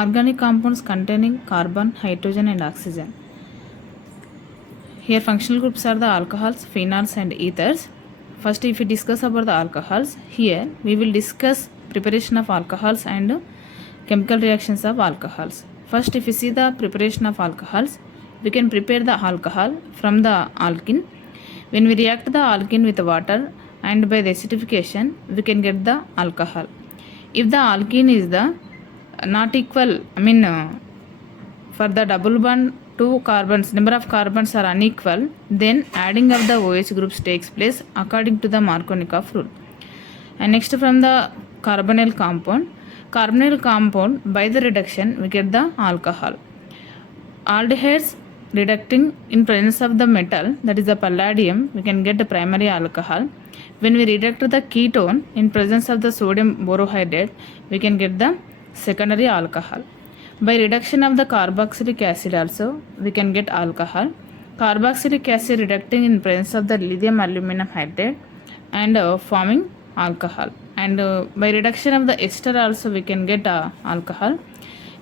organic compounds containing carbon, hydrogen and oxygen. Here functional groups are the alcohols, phenols and ethers. First, if we discuss about the alcohols, here we will discuss preparation of alcohols and chemical reactions of alcohols. First, if we see the preparation of alcohols, we can prepare the alcohol from the alkene. When we react the alkene with water and by the acidification, we can get the alcohol. If the alkene is the not equal, for the double bond, two carbons, number of carbons are unequal, then adding of the OH groups takes place according to the Markovnikov rule. And next, from the carbonyl compound by the reduction we get the alcohol. Aldehydes reducting in presence of the metal, that is the palladium, we can get the primary alcohol. When we reduct the ketone in presence of the sodium borohydride, we can get the secondary alcohol. By reduction of the carboxylic acid also, we can get alcohol. Carboxylic acid reducting in presence of the lithium aluminum hydride and forming alcohol. And by reduction of the ester also, we can get alcohol.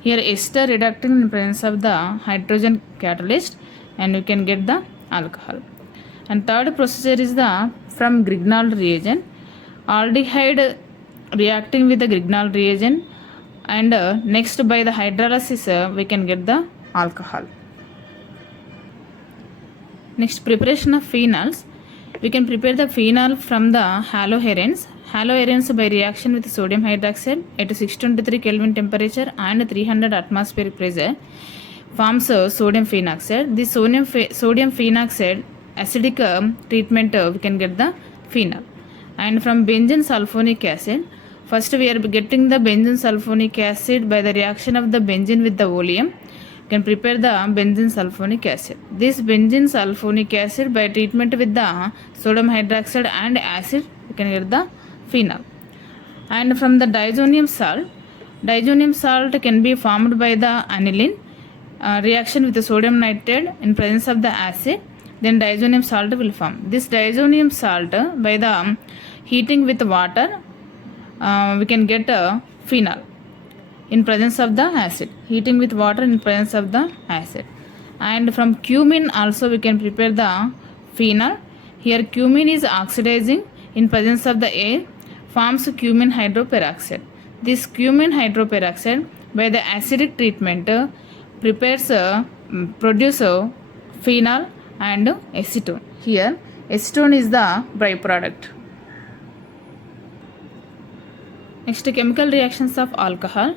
Here ester reducting in presence of the hydrogen catalyst and we can get the alcohol. And third procedure is the from Grignard reagent. Aldehyde reacting with the Grignard reagent and next by the hydrolysis we can get the alcohol. Next, preparation of phenols. We can prepare the phenol from the haloarenes. Haloarenes by reaction with sodium hydroxide at 623 Kelvin temperature and 300 atmospheric pressure forms sodium phenoxide. This sodium phenoxide acidic treatment we can get the phenol. And from benzene sulfonic acid, first we are getting the benzene sulfonic acid by the reaction of the benzene with the oleum. You can prepare the benzene sulfonic acid. This benzene sulfonic acid by treatment with the sodium hydroxide and acid, you can get the phenol. And from the diazonium salt can be formed by the aniline reaction with the sodium nitrate in presence of the acid, then diazonium salt will form. This diazonium salt by the heating with water we can get a phenol in presence of the acid. Heating with water in presence of the acid. And from cumin also we can prepare the phenol. Here cumin is oxidizing in presence of the air, forms cumin hydroperoxide. This cumin hydroperoxide by the acidic treatment produce phenol and acetone. Here acetone is the byproduct. Next, chemical reactions of alcohol.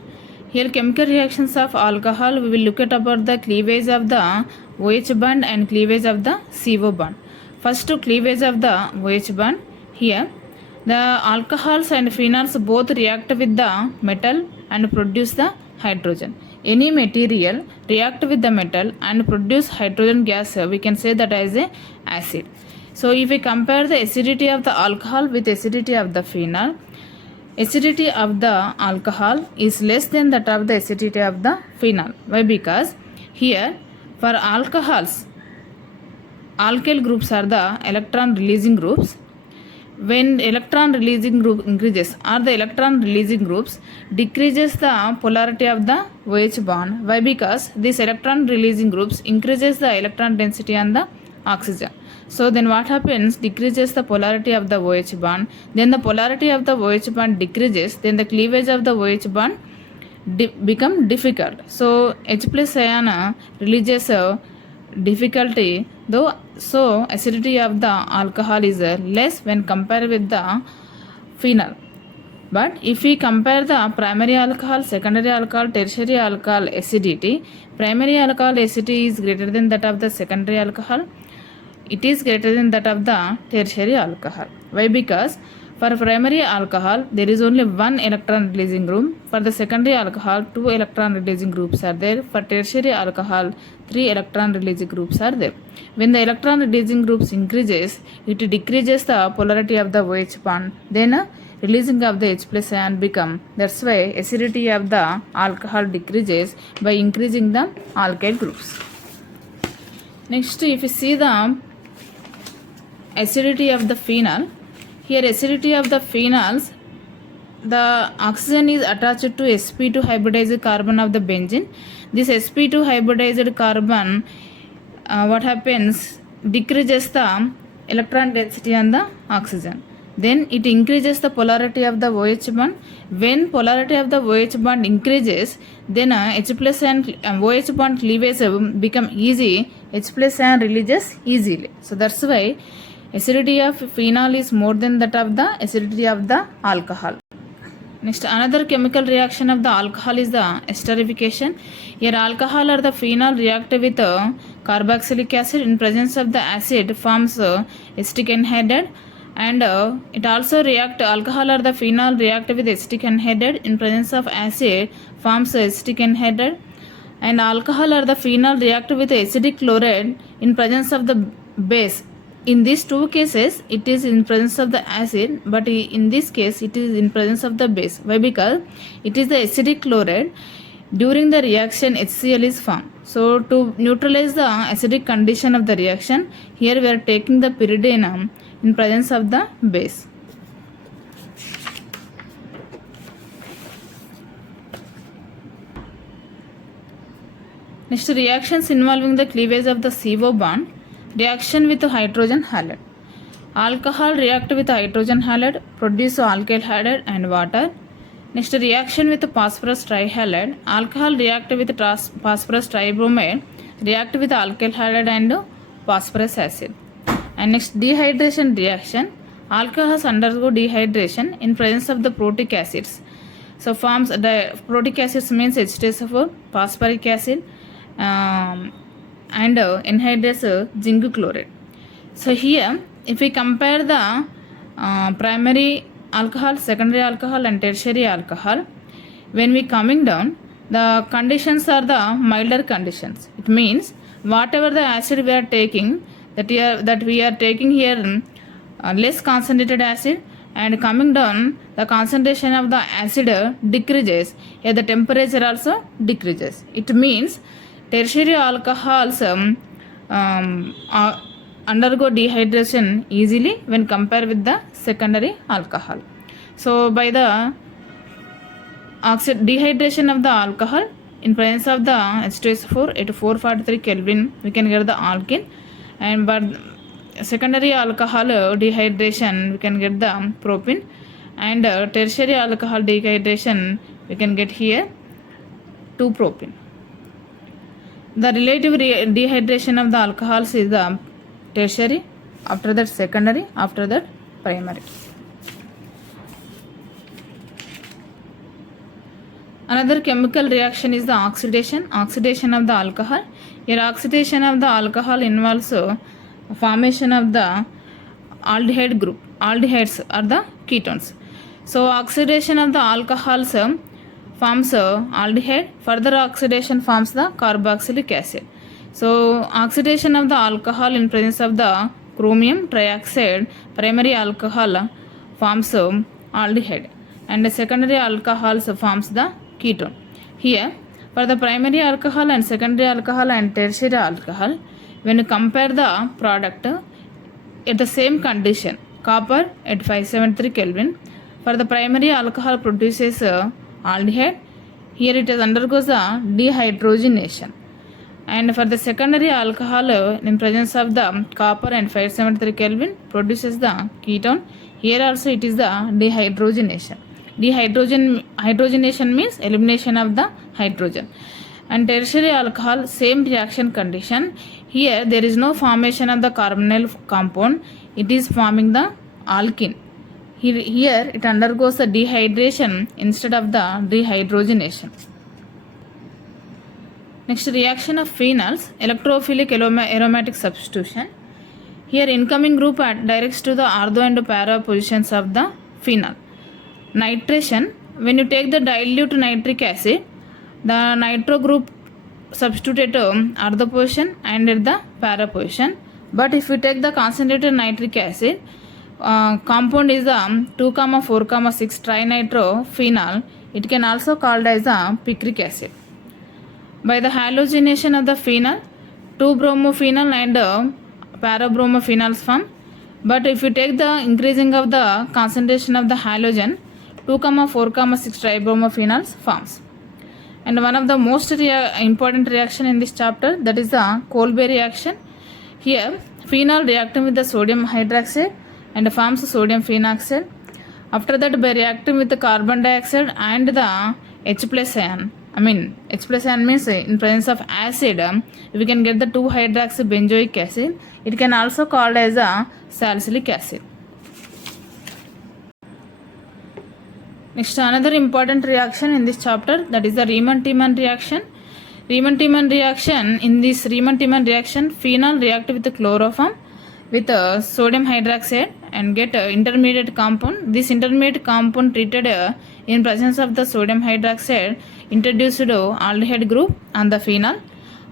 Here chemical reactions of alcohol, we will look at about the cleavage of the OH bond and cleavage of the CO bond. First, cleavage of the OH bond. Here the alcohols and phenols both react with the metal and produce the hydrogen. Any material react with the metal and produce hydrogen gas, we can say that as a acid. So if we compare the acidity of the alcohol with acidity of the phenol, acidity of the alcohol is less than that of the acidity of the phenol. Why? Because here for alcohols, alkyl groups are the electron releasing groups. When electron releasing group increases or the electron releasing groups decreases the polarity of the OH bond. Why? Because these electron releasing groups increases the electron density on the oxygen. So then what happens? Decreases the polarity of the OH bond. Then the polarity of the OH bond decreases. Then the cleavage of the OH bond become difficult. So H plus ion releases difficulty though. So acidity of the alcohol is less when compared with the phenol. But if we compare the primary alcohol, secondary alcohol, tertiary alcohol acidity, primary alcohol acidity is greater than that of the secondary alcohol. It is greater than that of the tertiary alcohol. Why? Because for primary alcohol there is only one electron releasing group. For the secondary alcohol 2 electron releasing groups are there. For tertiary alcohol 3 electron releasing groups are there. When the electron releasing groups increases, it decreases the polarity of the OH bond. Then releasing of the H plus ion become. That's why acidity of the alcohol decreases by increasing the alkyl groups. Next, if you see the acidity of the phenol, here acidity of the phenols the oxygen is attached to sp2 hybridized carbon of the benzene. This sp2 hybridized carbon, what happens, decreases the electron density on the oxygen. Then it increases the polarity of the OH bond. When polarity of the OH bond increases, then H plus and OH bond cleavage become easy. H plus and releases easily. So that's why acidity of phenol is more than that of the acidity of the alcohol. Next, another chemical reaction of the alcohol is the esterification. Here alcohol or the phenol react with carboxylic acid. In presence of the acid forms acetic anhydride, and it also react, alcohol or the phenol react with acetic anhydride. In presence of acid forms acetic anhydride, and alcohol or the phenol react with acidic chloride in presence of the base. In these two cases it is in presence of the acid, but in this case it is in presence of the base. Why? Because it is the acidic chloride. During the reaction HCl is formed. So to neutralize the acidic condition of the reaction, here we are taking the pyridinum in presence of the base. Next, reactions involving the cleavage of the CO bond. Reaction with hydrogen halide. Alcohol react with hydrogen halide, produce alkyl halide and water. Next, reaction with phosphorus trihalide. Alcohol react with phosphorus tribromide, react with alkyl halide and phosphorus acid. And next, dehydration reaction. Alcohols undergo dehydration in presence of the protic acids. So forms protic acids means H2SO4, phosphoric acid, and anhydrates zinc chloride. So here if we compare the primary alcohol, secondary alcohol and tertiary alcohol, when we coming down, the conditions are the milder conditions. It means whatever the acid we are taking, that we are taking here less concentrated acid, and coming down the concentration of the acid decreases, here the temperature also decreases. It means tertiary alcohols undergo dehydration easily when compared with the secondary alcohol. So by the dehydration of the alcohol in presence of the H2SO4 at 443 Kelvin we can get the alkene, and but secondary alcohol dehydration we can get the propene, and tertiary alcohol dehydration we can get here 2-propene. The relative dehydration of the alcohols is the tertiary, after that secondary, after that primary. Another chemical reaction is the oxidation. Oxidation of the alcohol. Here oxidation of the alcohol involves formation of the aldehyde group. Aldehydes are the ketones. So oxidation of the alcohols forms aldehyde. Further oxidation forms the carboxylic acid. So oxidation of the alcohol in presence of the chromium trioxide, primary alcohol forms aldehyde, and the secondary alcohols forms the ketone. Here for the primary alcohol and secondary alcohol and tertiary alcohol, when you compare the product at the same condition, copper at 573 Kelvin, for the primary alcohol produces aldehyde. Here it is undergoes the dehydrogenation, and for the secondary alcohol in presence of the copper and 573 Kelvin produces the ketone. Here also it is the dehydrogenation. Hydrogenation means elimination of the hydrogen. And tertiary alcohol, same reaction condition. Here there is no formation of the carbonyl compound, it is forming the alkene. Here it undergoes the dehydration instead of the dehydrogenation. Next, reaction of phenols, electrophilic aromatic substitution. Here incoming group directs to the ortho and para positions of the phenol. Nitration, when you take the dilute nitric acid, the nitro group substitute ortho position and at the para position. But if you take the concentrated nitric acid, compound is the 2,4,6 trinitrophenol, it can also called as the picric acid. By the halogenation of the phenol, 2-bromophenol and para-bromophenols form. But if you take the increasing of the concentration of the halogen, 2,4,6 tribromophenyls forms. And one of the most important reaction in this chapter, that is the Kolbe reaction. Here phenol reacting with the sodium hydroxide and forms sodium phenoxide. After that, by reacting with the carbon dioxide and the H plus ion, H plus ion means in presence of acid, we can get the 2-hydroxybenzoic acid. It can also called as a salicylic acid. Next, another important reaction in this chapter, that is the Riemann-Tiemann reaction. Riemann-Tiemann reaction, in this Riemann-Tiemann reaction, phenol react with the chloroform with sodium hydroxide and get intermediate compound. This intermediate compound treated in presence of the sodium hydroxide introduced aldehyde group on the phenol.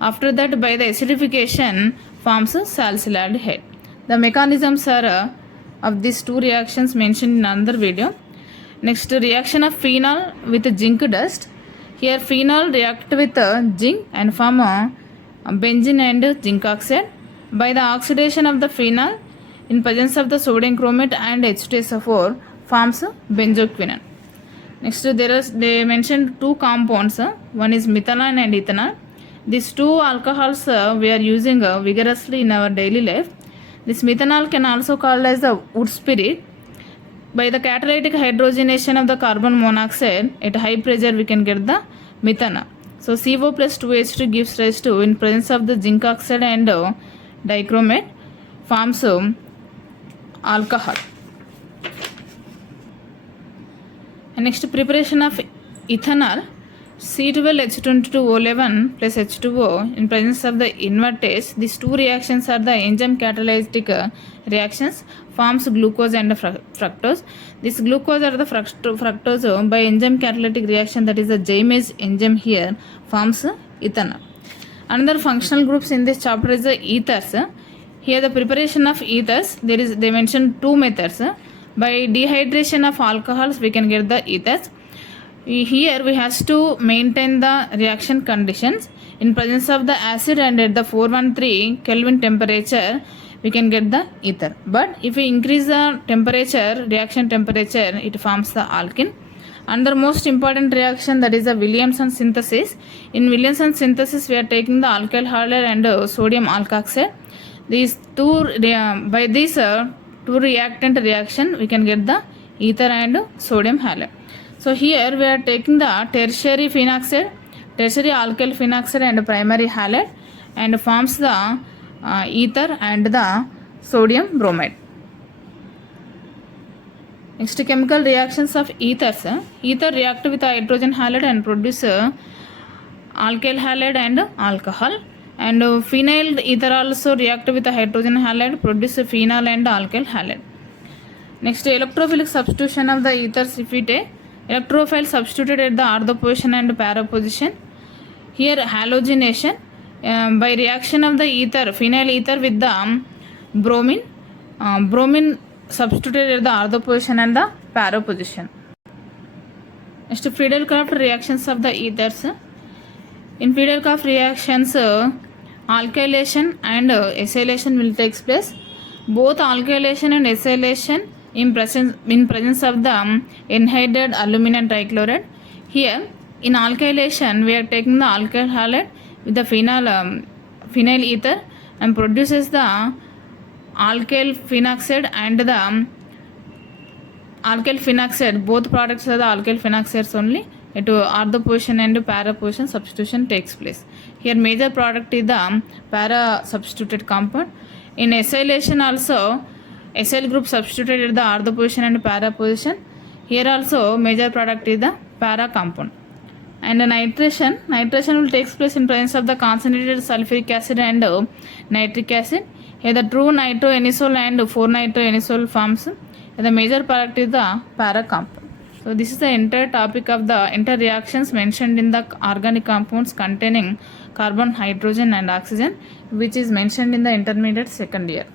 After that, by the acidification forms salicylaldehyde. The mechanisms are of these two reactions mentioned in another video. Next, reaction of phenol with zinc dust. Here phenol react with zinc and form benzene and zinc oxide. By the oxidation of the phenol in presence of the sodium chromate and H2SO4 forms benzoquinone. Next, they mentioned two compounds. One is methanol and ethanol. These two alcohols we are using vigorously in our daily life. This methanol can also called as the wood spirit. By the catalytic hydrogenation of the carbon monoxide at high pressure, we can get the methanol. So CO plus 2H2 gives rise to, in presence of the zinc oxide and dichromate, forms alcohol. And next, preparation of ethanol. C12H22O11 plus H2O in presence of the invertase. These two reactions are the enzyme catalytic reactions, forms glucose and fructose. This glucose or the fructose by enzyme catalytic reaction, that is the James enzyme, here forms ethanol. Another functional groups in this chapter is the ethers. Here the preparation of ethers, they mention two methods. By dehydration of alcohols, we can get the ethers. Here we have to maintain the reaction conditions. In presence of the acid and at the 413 Kelvin temperature, we can get the ether. But if we increase the temperature, reaction temperature, it forms the alkene. Another most important reaction, that is the Williamson synthesis. In Williamson synthesis, we are taking the alkyl halide and sodium alkoxide. These two, by this two reactant reaction, we can get the ether and sodium halide. So here we are taking the tertiary phenoxide, tertiary alkyl phenoxide and primary halide, and forms the ether and the sodium bromide. Next, chemical reactions of ethers. Ether react with hydrogen halide and produce alkyl halide and alcohol. And phenyl ether also react with hydrogen halide, produce phenol and alkyl halide. Next, electrophilic substitution of the ethers. If we take electrophile substituted at the ortho position and para position. Here halogenation, by reaction of the ether, phenyl ether with the bromine, bromine substituted at the ortho position and the para position. Next, Friedel-Crafts reactions of the ethers. In Friedel-Crafts reactions, alkylation and acylation will take place. Both alkylation and acylation in presence of the anhydride aluminum trichloride. Here in alkylation, we are taking the alkyl halide with the phenyl ether and produces the alkyl phenoxide and the alkyl phenoxide. Both products are the alkyl phenoxides only. At ortho position and para position, substitution takes place. Here major product is the para substituted compound. In acylation also, acyl group substituted at the ortho position and para position. Here also major product is the para compound. And nitration will take place in presence of the concentrated sulfuric acid and nitric acid. Here the true nitroanisole and 4-nitroanisole forms. The major product is the para compound. So this is the entire topic of the interreactions mentioned in the organic compounds containing carbon, hydrogen and oxygen, which is mentioned in the intermediate second year.